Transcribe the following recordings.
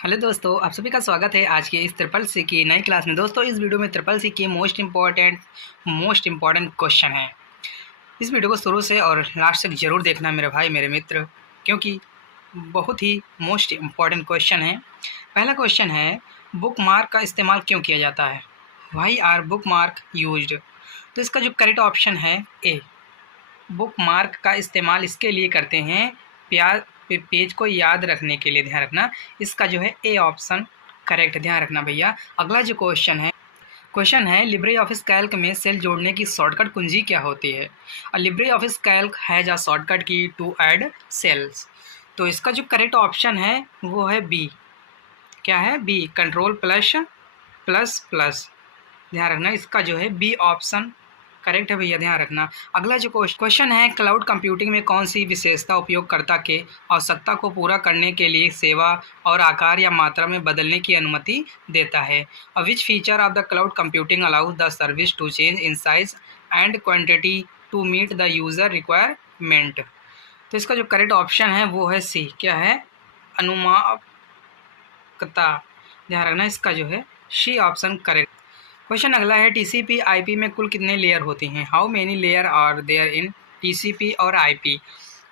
Hello दोस्तों, आप सभी का स्वागत है आज के इस ट्रिपल सी की नई क्लास में। दोस्तों, इस वीडियो में ट्रिपल सी के मोस्ट इम्पॉर्टेंट क्वेश्चन है। इस वीडियो को शुरू से और लास्ट तक ज़रूर देखना मेरे भाई मेरे मित्र, क्योंकि बहुत ही मोस्ट इम्पॉर्टेंट क्वेश्चन है। पहला क्वेश्चन है, बुक मार्क का इस्तेमाल क्यों किया जाता है? Why are bookmark used? तो इसका जो करेक्ट ऑप्शन है ए। बुक मार्क का इस्तेमाल इसके लिए करते हैं, प्यार पेज को याद रखने के लिए। ध्यान रखना, इसका जो है ए ऑप्शन करेक्ट। ध्यान रखना भैया। अगला जो क्वेश्चन है लिब्रे ऑफिस कैल्क में सेल जोड़ने की शॉर्टकट कुंजी क्या होती है? Libre Office Calc has a shortcut key to add sales. तो इसका जो करेक्ट ऑप्शन है वो है बी। क्या है? B, control plus plus plus. ध्यान रखना, इसका जो है बी ऑप्शन करेक्ट है भैया। ध्यान रखना। अगला जो क्वेश्चन है, क्लाउड कंप्यूटिंग में कौन सी विशेषता उपयोगकर्ता के आवश्यकता को पूरा करने के लिए सेवा और आकार या मात्रा में बदलने की अनुमति देता है? Which feature of the cloud computing allows the service to change in size and quantity to meet the user requirement? तो इसका जो करेक्ट ऑप्शन है वो है सी। क्या है? अनुमानकता। ध्यान रखना, इसका जो है सी ऑप्शन करेक्ट। क्वेश्चन अगला है, टीसीपी आईपी में कुल कितने लेयर होती हैं? How many layer are there in TCP और आईपी?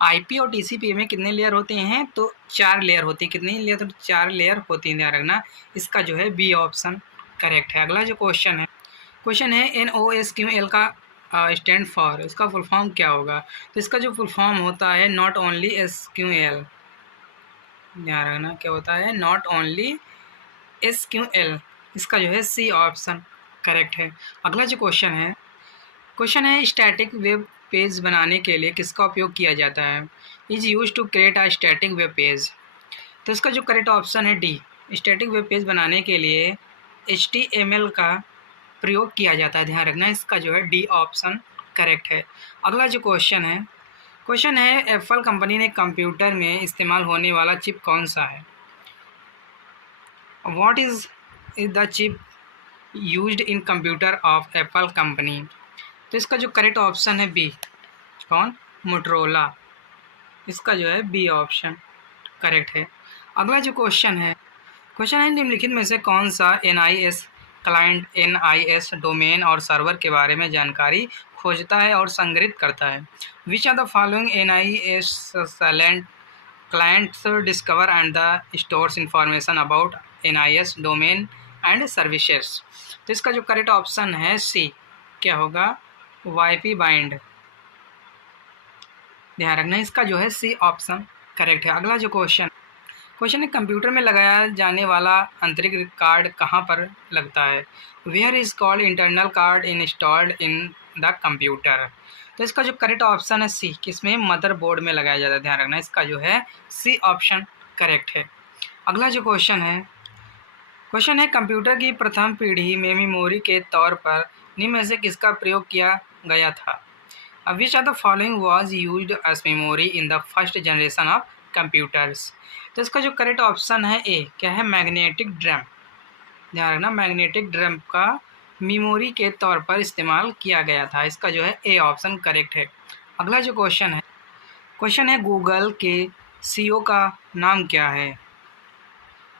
आईपी और टीसीपी में कितने लेयर होते हैं? तो 4 लेयर होती है। कितनी लेयर? तो 4 लेयर होती हैं। ध्यान रखना, इसका जो है बी ऑप्शन करेक्ट है। अगला जो क्वेश्चन है NOSQL का स्टैंड फॉर, इसका फुल फॉर्म क्या होगा? तो इसका जो फुल फॉर्म होता है नॉट ओनली SQL। ध्यान रखना, क्या होता है? Not only SQL। इसका जो है सी ऑप्शन करेक्ट है। अगला जो क्वेश्चन है स्टैटिक वेब पेज बनाने के लिए किसका उपयोग किया जाता है? Is use to create a static web page. तो इसका जो करेक्ट ऑप्शन है डी। स्टैटिक वेब पेज बनाने के लिए HTML का प्रयोग किया जाता है। ध्यान रखना, इसका जो है डी ऑप्शन करेक्ट है। अगला जो क्वेश्चन है एप्पल कंपनी ने कंप्यूटर में इस्तेमाल होने वाला चिप कौन सा है? What is the chip used in computer of Apple company? तो इसका जो करेक्ट ऑप्शन है बी। कौन? मोटरोला। इसका जो है बी ऑप्शन करेक्ट है। अगला जो क्वेश्चन है निम्नलिखित में से कौन सा NIS क्लाइंट NIS डोमेन और सर्वर के बारे में जानकारी खोजता है और संग्रहित करता है? Which are the following NIS clients discover and the stores information about NIS domain and services? तो इसका जो करेक्ट ऑप्शन है सी। क्या होगा? YP bind. ध्यान रखना, इसका जो है सी ऑप्शन करेक्ट है। अगला जो क्वेश्चन है कंप्यूटर में लगाया जाने वाला आंतरिक कार्ड कहाँ पर लगता है? Where is called internal card installed in the computer? तो इसका जो करेक्ट ऑप्शन है सी। किसमें? मदरबोर्ड में लगाया जाता है। ध्यान रखना, इसका जो है सी ऑप्शन करेक्ट है। अगला जो क्वेश्चन है कंप्यूटर की प्रथम पीढ़ी में मेमोरी के तौर पर निम्न में से किसका प्रयोग किया गया था? Which are the following was used as memory in the first generation of computers? तो इसका जो करेक्ट ऑप्शन है ए। क्या है? Magnetic drum. ध्यान रखना, मैग्नेटिक ड्रम का मेमोरी के तौर पर इस्तेमाल किया गया था। इसका जो है ए ऑप्शन करेक्ट है। अगला जो क्वेश्चन है गूगल के CEO का नाम क्या है?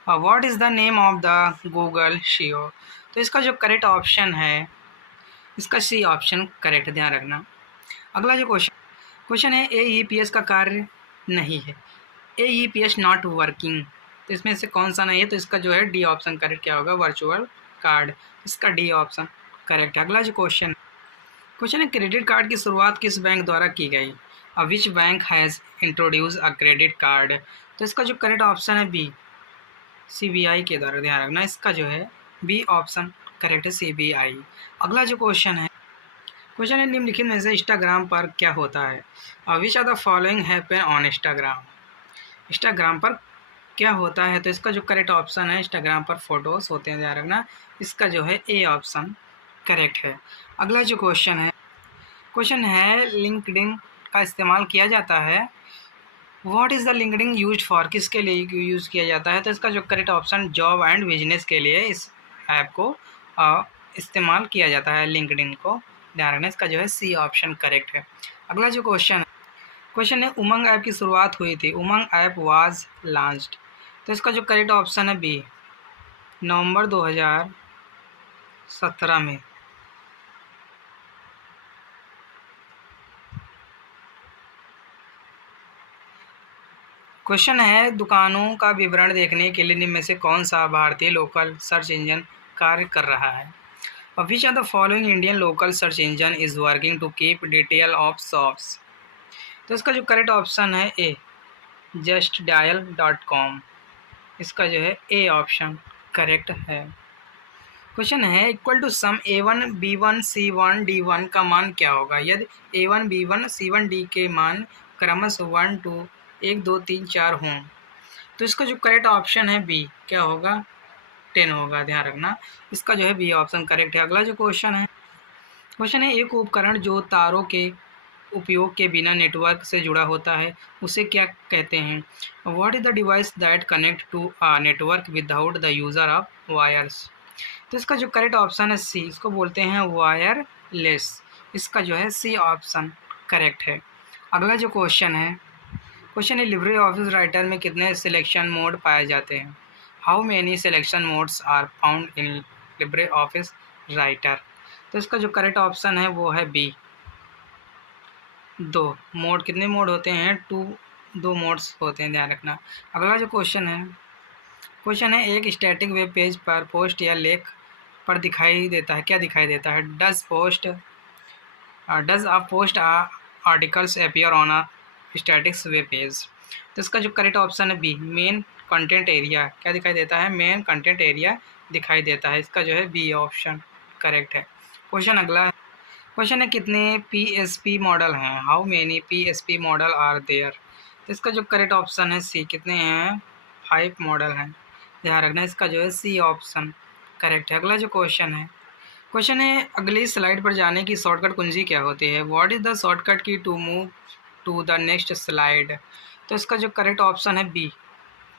What is the name of the Google CEO? तो इसका जो करेक्ट ऑप्शन है, इसका सी ऑप्शन करेक्ट है। ध्यान रखना। अगला जो क्वेश्चन है AEPS का कार्य नहीं है। AEPS not working. तो इसमें से कौन सा नहीं है? तो इसका जो है डी ऑप्शन करेक्ट। क्या होगा? Virtual card. इसका डी ऑप्शन करेक्ट है। अगला जो क्वेश्चन है क्रेडिट कार्ड की शुरुआत किस बैंक द्वारा की गई? Which bank has introduce a credit card? तो इसका जो करेक्ट ऑप्शन है बी। CBI के द्वारा। ध्यान रखना, इसका जो है बी ऑप्शन करेक्ट है, CBI। अगला जो क्वेश्चन है निम्नलिखित में से इंस्टाग्राम पर क्या होता है? Which are the following happen on Instagram पर क्या होता है? तो इसका जो करेक्ट ऑप्शन है इंस्टाग्राम पर फोटोज़ होते हैं। ध्यान रखना, इसका जो है ए ऑप्शन करेक्ट है। अगला जो क्वेश्चन है लिंक्डइन का इस्तेमाल किया जाता है। What is the LinkedIn use for? किसके लिए यूज़ किया जाता है? तो इसका जो correct option job and business के लिए इस ऐप को इस्तेमाल किया जाता है, लिंक्डइन को। ध्यान रखना, इसका जो है सी ऑप्शन करेक्ट है। अगला जो क्वेश्चन है उमंग ऐप की शुरुआत हुई थी। उमंग ऐप वाज लॉन्च्ड। तो इसका जो करेक्ट ऑप्शन है बी, नवंबर 2017 में। क्वेश्चन है, दुकानों का विवरण देखने के लिए निम्न में से कौन सा भारतीय लोकल सर्च इंजन कार्य कर रहा है? Which are the following Indian local search engine is working to keep detail of shops? तो इसका जो करेक्ट ऑप्शन है ए, justdial.com। इसका जो है ए ऑप्शन करेक्ट है। क्वेश्चन है, equal to sum a1 b1 c1 d1 का मान क्या होगा यदि a1 b1 c1 d के मान क्रमशः 1 2 1 2 3 4 हों? तो इसका जो करेक्ट ऑप्शन है बी, क्या होगा? 10 होगा, ध्यान रखना। इसका जो है बी ऑप्शन करेक्ट है। अगला जो क्वेश्चन है, एक उपकरण जो तारों के उपयोग के बिना नेटवर्क से जुड़ा होता है उसे क्या कहते हैं? What is the device that connect to a network without the user of wires? तो इसका जो करेक्ट ऑप्शन है सी, इसको बोलते हैं वायरलेस। इसका जो है सी ऑप्शन करेक्ट है। अगला जो क्वेश्चन है लिब्रे ऑफिस राइटर में कितने सिलेक्शन मोड पाए जाते हैं? How many selection modes are found in LibreOffice Writer? तो इसका जो करेक्ट ऑप्शन है वो है बी, 2 मोड। कितने मोड होते हैं? 2 मोड्स होते हैं, ध्यान रखना। अगला जो क्वेश्चन है एक स्टैटिक वेब पेज पर पोस्ट या लेख पर दिखाई देता है, क्या दिखाई देता है? Does a post articles appear on a statics web page? तो इसका जो करेक्ट ऑप्शन है बी, मेन कंटेंट एरिया। क्या दिखाई देता है? मेन कंटेंट एरिया दिखाई देता है। इसका जो है बी ऑप्शन करेक्ट है। क्वेश्चन है कितने PSP मॉडल हैं? How many PSP model are there? तो इसका जो करेक्ट ऑप्शन है सी, कितने हैं? 5 मॉडल हैं, ध्यान रखना। इसका जो है सी ऑप्शन करेक्ट है। अगला जो क्वेश्चन है अगली स्लाइड पर जाने की शॉर्टकट कुंजी क्या होती है? What is the shortcut key to move to the next slide? तो इसका जो करेक्ट ऑप्शन है बी,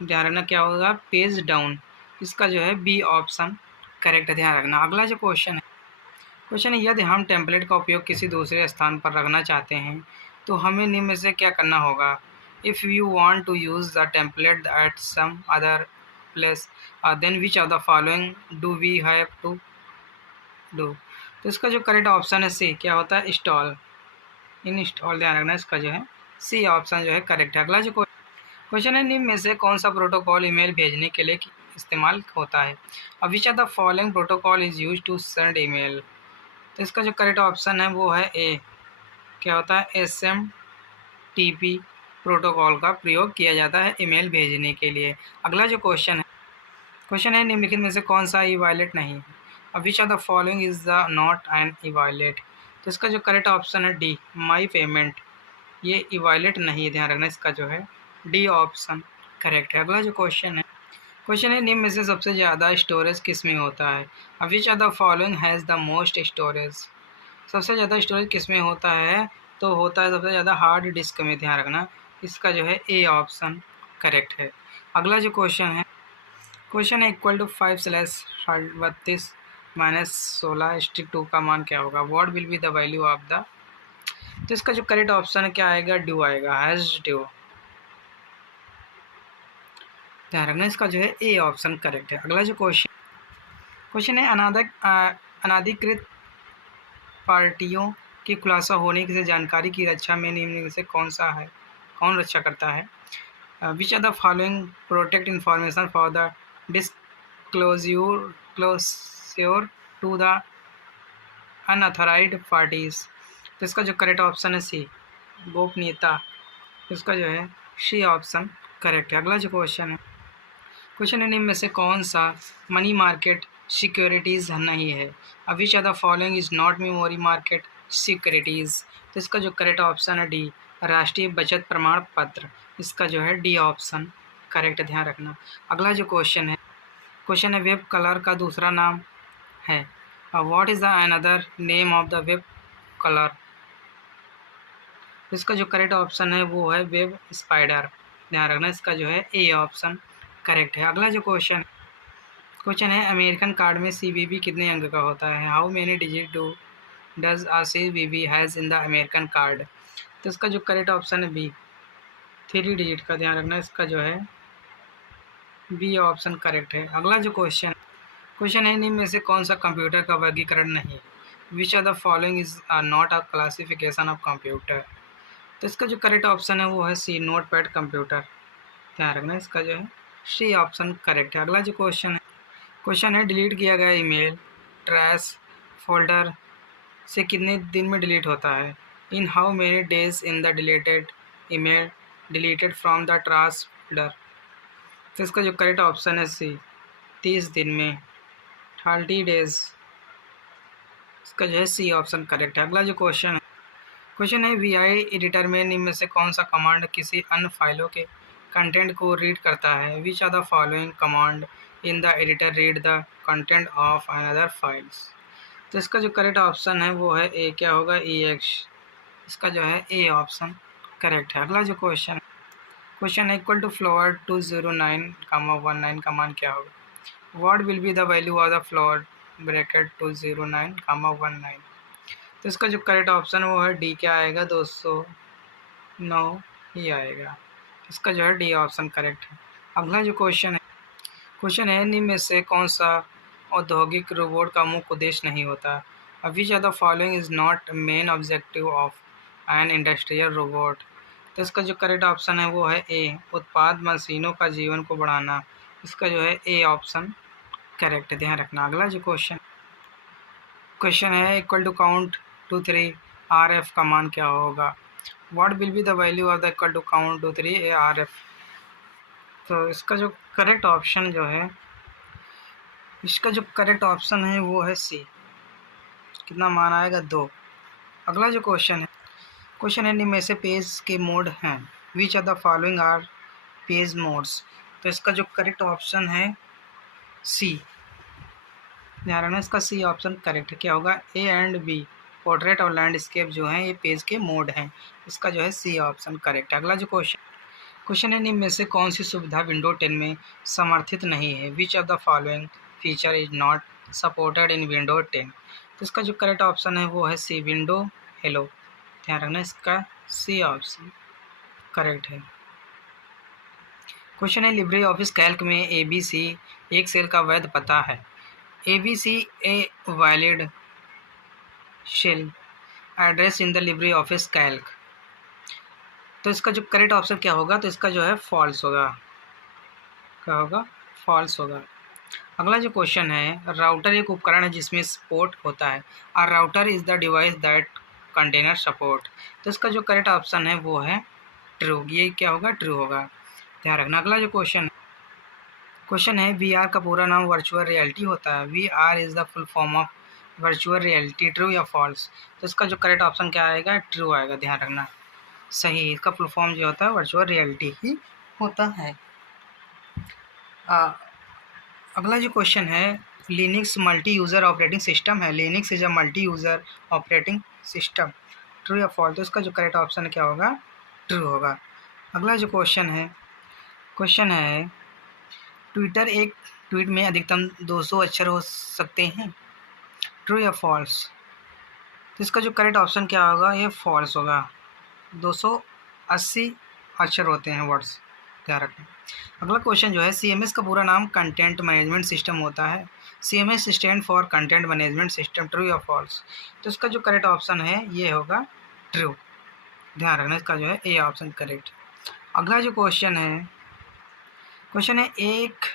ध्यान रखना, क्या होगा? Page down. इसका जो है बी ऑप्शन करेक्ट है, ध्यान रखना। अगला जो क्वेश्चन है यदि हम टेम्पलेट का उपयोग किसी दूसरे स्थान पर रखना चाहते हैं तो हमें निम्न में से क्या करना होगा? If you want to use the template at some other place then which of the following do we have to do? तो इसका जो करेक्ट ऑप्शन है सी, क्या होता है? इंस्टॉल, ध्यान रखना। इसका जो है सी ऑप्शन जो है करेक्ट है। अगला जो क्वेश्चन है निम्न में से कौन सा प्रोटोकॉल ईमेल भेजने के लिए इस्तेमाल होता है? Which of the following protocol is use to send email? तो इसका जो करेक्ट ऑप्शन है वो है ए, क्या होता है? SMTP प्रोटोकॉल का प्रयोग किया जाता है ईमेल भेजने के लिए। अगला जो क्वेश्चन है निम्नलिखित में से कौन सा ई वॉलेट नहीं है? Which of the following is the not an e wallet? तो इसका जो करेक्ट ऑप्शन है डी, माई पेमेंट। ये ई वॉलेट नहीं है, ध्यान रखना। इसका जो है डी ऑप्शन करेक्ट है। अगला जो क्वेश्चन है निम्न में से सबसे ज़्यादा स्टोरेज किस में होता है? Which of the following has the most storage? सबसे ज़्यादा स्टोरेज किस में होता है? तो होता है सबसे ज़्यादा हार्ड डिस्क में, ध्यान रखना। इसका जो है ए ऑप्शन करेक्ट है। अगला जो क्वेश्चन है इक्वल टू 5/32 माइनस 16/2 का मान क्या होगा? What will be the value of the? तो इसका जो करेक्ट ऑप्शन है क्या आएगा? ड्यू आएगा, हैज़ ड्यू, ध्यान रखना। इसका जो है ए ऑप्शन करेक्ट है। अगला जो क्वेश्चन है अनाधिकृत पार्टियों के खुलासा होने से जानकारी की रक्षा में निम्न में से कौन रक्षा करता है? Which are the following protect information for the disclosure to the unauthorised parties? तो इसका जो करेक्ट ऑप्शन है सी, गोपनीयता। इसका जो है सी ऑप्शन करेक्ट है। अगला जो क्वेश्चन है निम्न में से कौन सा मनी मार्केट सिक्योरिटीज़ नहीं है? Which are the following is not memory market securities? तो इसका जो करेक्ट ऑप्शन है डी, राष्ट्रीय बचत प्रमाण पत्र। इसका जो है डी ऑप्शन करेक्ट, ध्यान रखना। अगला जो क्वेश्चन है वेब कलर का दूसरा नाम है? What is the another name of the web colour? इसका जो करेक्ट ऑप्शन है वो है वेब स्पाइडर, ध्यान रखना। इसका जो है ए ऑप्शन करेक्ट है। अगला जो क्वेश्चन है अमेरिकन कार्ड में CVV कितने अंक का होता है? How many digit does a CVV has in the American card? तो इसका जो करेक्ट ऑप्शन है बी, 3 डिजिट का, ध्यान रखना। इसका जो है बी ऑप्शन करेक्ट है। अगला जो क्वेश्चन है, निम्न में से कौन सा कंप्यूटर का वर्गीकरण नहीं है? Which are the following is are not a classification of computer? तो इसका जो करेक्ट ऑप्शन है वो है सी, नोट पैड कंप्यूटर। ध्यान रखना, इसका जो है सी ऑप्शन करेक्ट है। अगला जो क्वेश्चन है डिलीट किया गया ईमेल ट्रैश फोल्डर से कितने दिन में डिलीट होता है? In how many days in the deleted email deleted from the trash folder? तो इसका जो करेक्ट ऑप्शन है सी, 30 दिन में, 30 डेज। इसका जो है सी ऑप्शन करेक्ट है। अगला जो क्वेश्चन है वी आई एडिटर में निम्न में से कौन सा कमांड किसी अन्य फाइलों के कंटेंट को रीड करता है? Which are the following command in the editor read the content of another files? तो इसका जो करेक्ट ऑप्शन है वो है ए, क्या होगा, ई एक्स। इसका जो है ए ऑप्शन करेक्ट है। अगला जो क्वेश्चन है इक्वल टू फ्लोर 209, 19 का मान क्या होगा? What will be the value of the floor bracket 209, 19? तो इसका जो करेक्ट ऑप्शन है वो है डी, क्या आएगा, 209 ही आएगा। इसका जो है डी ऑप्शन करेक्ट है। अगला जो क्वेश्चन है निम्न में से कौन सा औद्योगिक रोबोट का मुख्य उद्देश्य नहीं होता? Which are the following is not main objective of an industrial robot? तो इसका जो करेक्ट ऑप्शन है वो है ए, उत्पाद मशीनों का जीवन को बढ़ाना। इसका जो है ए ऑप्शन करेक्ट है। ध्यान रखना। अगला जो क्वेश्चन है equal to count to 3 R F का मान क्या होगा? What will be the value of the equal to count to 3 A R F? तो इसका जो करेक्ट ऑप्शन है वो है सी। कितना मान आएगा, 2। अगला जो क्वेश्चन है निम्न में से पेज के मोड हैं। Which are the following are page modes? तो इसका जो करेक्ट ऑप्शन है सी। ध्यान रखना, इसका सी ऑप्शन करेक्ट है। क्या होगा, ए एंड बी, पोर्ट्रेट और लैंडस्केप जो हैं ये पेज के मोड हैं। इसका जो है सी ऑप्शन करेक्ट है। अगला जो क्वेश्चन है निम्न में से कौन सी सुविधा विंडो 10 में समर्थित नहीं है? Which of the following feature is not supported in window 10? तो इसका जो करेक्ट ऑप्शन है वो है सी, विंडो हेलो। ध्यान रखना, इसका सी ऑप्शन करेक्ट है। क्वेश्चन है लिब्रे ऑफिस कैल्क में ए बी सी एक सेल का वैध पता है। A B C A valid shell address in the Libre Office Calc? तो इसका जो करेक्ट ऑप्शन क्या होगा? तो इसका जो है फॉल्स होगा। क्या होगा, फॉल्स होगा। अगला जो क्वेश्चन है, राउटर एक उपकरण है जिसमें सपोर्ट होता है। A router is the device that container support? तो इसका जो करेक्ट ऑप्शन है वो है ट्रू। ये क्या होगा, ट्रू होगा। ध्यान रखना। अगला जो क्वेश्चन है वी आर का पूरा नाम वर्चुअल रियलिटी होता है। V R is the full form of virtual reality, true या फॉल्स? तो इसका जो करेक्ट ऑप्शन क्या आएगा, ट्रू आएगा। ध्यान रखना, सही। इसका फुल फॉर्म जो होता है वर्चुअल रियलिटी ही होता है। अगला जो क्वेश्चन है Linux multi user operating system है। Linux is a multi user operating system, true या फॉल्स? तो इसका जो करेक्ट ऑप्शन क्या होगा, ट्रू होगा। अगला जो क्वेश्चन है ट्विटर एक ट्वीट में अधिकतम 200 अक्षर हो सकते हैं, ट्रू या फॉल्स? तो इसका जो करेक्ट ऑप्शन क्या होगा, ये फॉल्स होगा। 280 अक्षर होते हैं वर्ड्स। ध्यान रखें। अगला क्वेश्चन जो है CMS का पूरा नाम कंटेंट मैनेजमेंट सिस्टम होता है। CMS stand for content management system, true या फॉल्स? तो इसका जो करेक्ट ऑप्शन है ये होगा ट्रू। ध्यान रखना, इसका जो है ए ऑप्शन करेक्ट। अगला जो क्वेश्चन है एक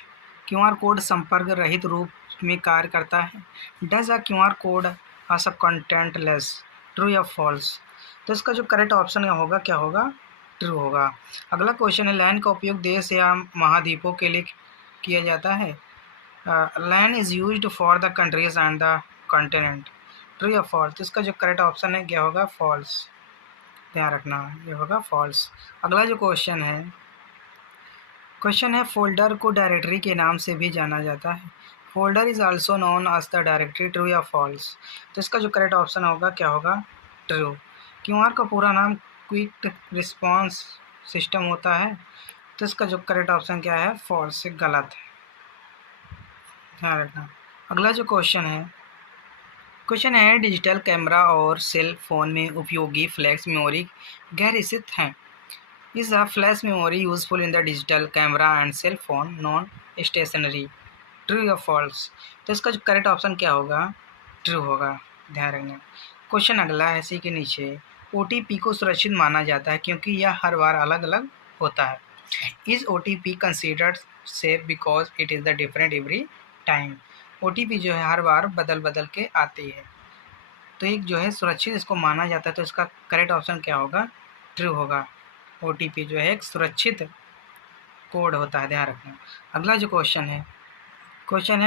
QR कोड संपर्क रहित रूप में कार्य करता है। Does a QR code are contentless, true या फॉल्स? तो इसका जो करेक्ट ऑप्शन होगा क्या होगा, ट्रू होगा। अगला क्वेश्चन है लैन का उपयोग देश या महाद्वीपों के लिए किया जाता है। LAN is used for the countries and the continent, true या फॉल्स? तो इसका जो करेक्ट ऑप्शन है क्या होगा, फॉल्स। ध्यान रखना, ये होगा फॉल्स। अगला जो क्वेश्चन है फोल्डर को डायरेक्टरी के नाम से भी जाना जाता है। Folder is also known as the directory, true या फॉल्स? तो इसका जो करेक्ट ऑप्शन होगा क्या होगा, ट्रू। QR का पूरा नाम क्विक रिस्पांस सिस्टम होता है। तो इसका जो करेक्ट ऑप्शन क्या है, फॉल्स, से गलत है। ध्यान रखना। अगला जो क्वेश्चन है डिजिटल कैमरा और सेल फोन में उपयोगी फ्लैश मेमोरी गैर स्थित हैं। Is a flash memory useful in the digital camera and cell phone non stationary, true या फॉल्स। तो इसका जो करेक्ट ऑप्शन क्या होगा, ट्रू होगा, ध्यान रखना। क्वेश्चन अगला है इसी के नीचे, ओटीपी को सुरक्षित माना जाता है क्योंकि यह हर बार अलग अलग होता है। Is OTP considered safe because it is the different every time. OTP जो है हर बार बदल बदल के आती है, तो एक जो है सुरक्षित इसको माना जाता है, तो इसका करेक्ट ऑप्शन क्या होगा, ट्रू होगा। ओटीपी जो है एक सुरक्षित कोड होता है, ध्यान रखना। अगला जो क्वेश्चन है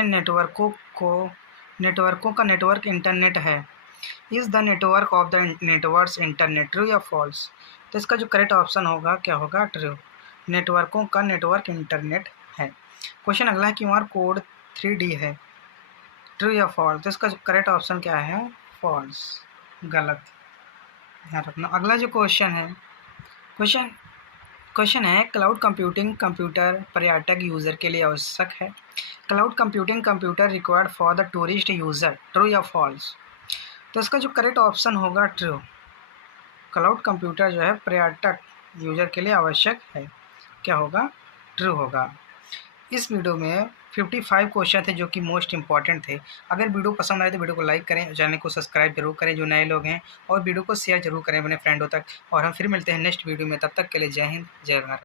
नेटवर्कों का नेटवर्क इंटरनेट है। Is the network of the networks internet, true या फॉल्स। तो इसका जो करेक्ट ऑप्शन होगा क्या होगा, ट्रू। नेटवर्कों का नेटवर्क इंटरनेट है। क्वेश्चन अगला है क्यूआर कोड 3D है, ट्रू या फॉल्स। तो इसका जो करेक्ट ऑप्शन क्या है, फॉल्स, गलत, ध्यान रखना। अगला जो क्वेश्चन है क्लाउड कंप्यूटिंग कंप्यूटर पर्यटक यूज़र के लिए आवश्यक है। Cloud computing computer required for the tourist user, true या फॉल्स। तो इसका जो करेक्ट ऑप्शन होगा, ट्रू। क्लाउड कंप्यूटर जो है पर्यटक यूज़र के लिए आवश्यक है, क्या होगा, ट्रू होगा। इस वीडियो में 55 क्वेश्चन थे जो कि मोस्ट इंपॉर्टेंट थे। अगर वीडियो पसंद आए तो वीडियो को लाइक करें, चैनल को सब्सक्राइब जरूर करें जो नए लोग हैं, और वीडियो को शेयर जरूर करें अपने फ्रेंडों तक। और हम फिर मिलते हैं नेक्स्ट वीडियो में, तब तक के लिए जय हिंद, जय भारत।